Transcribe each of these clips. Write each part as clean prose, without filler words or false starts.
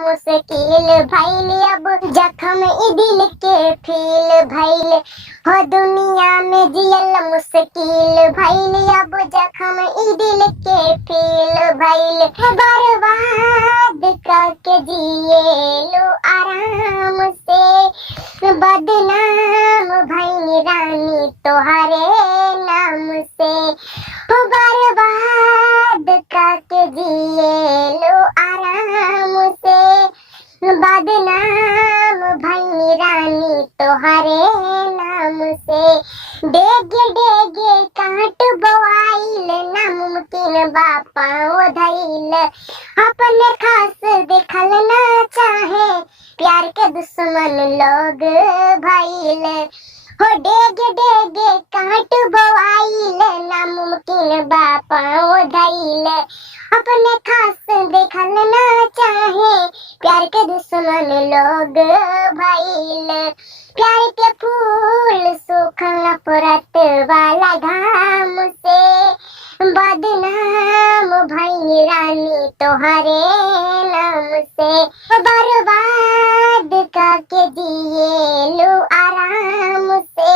मुश्किल भइल अब जख्म ई दिल के फील भइल हो दुनिया में जियल मुश्किल भइल अब जख्म ई दिल के फील भइल बर्बाद करके जिएलू आराम से बदनाम भइल रानी तोहरे नाम से हो बर्बाद करके जिएलू आराम से बदनाम भइल रानी तोहरे नाम से डेगे डेगे काट बोआइल नामुमकिन बापाओ धइल अपने खास देखल ना चाहे प्यार के दुश्मन लोग भइल हो डेगे डेगे काट बोआइल नामुमकिन बापाओ धइल अपने खास देखल ना चाहे प्यार के दुश्मन लोग भइल प्यार के फूल सूखल नफरत वाला घाम से बदनाम भइल रानी तोहरे नाम से बर्बाद करके जिएलू आराम से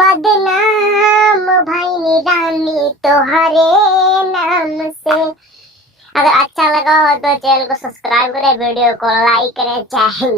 बदनाम भइल रानी तोहरे नाम से। अगर अच्छा लगा हो तो चैनल को सब्सक्राइब करें, वीडियो को लाइक करें। जय हिंद।